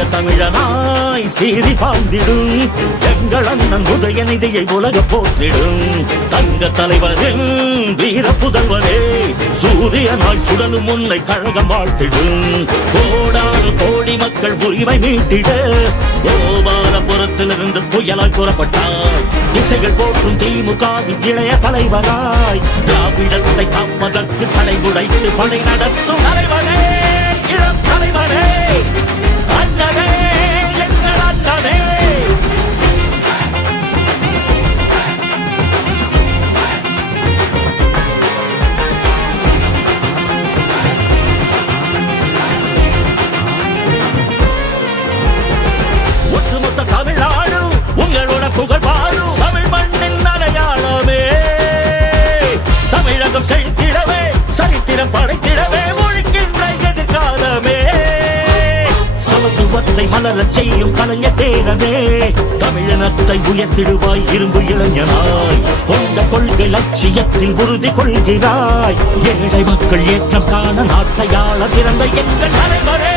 உலக தமிழனாய் சீறி பாழ்ந்திடும் எங்கள் அண்ணன் உதயநிதியை உலக போற்றிடும். தங்க தலைவரில் வீர புதல்வரே சூரியனாய் சுடலும் உன்னை கழகம் வாழ்த்திடும். கோடால் கோடி மக்கள் உரிமை மீட்டிட கோபாலபுரத்திலிருந்து புயலாய் புறப்பட்டார் திசைகள் போற்றும் திமுகவின் இளைய தலைவராய் திராவிடத்தை காப்பதற்கு தடை உடைத்து படை நடத்தும் சமத்துவத்தை மலர செய்யும் கலைஞர் பேரனே. தமிழினத்தை உயர்த்திடுவாய் இரும்பு இளைஞனாய். கொண்ட கொள்கை லட்சியத்தில் உறுதி கொள்கிறாய். ஏழை மக்கள் ஏற்றம் காண நாட்டையாள பிறந்த எங்கள் தலைவரே.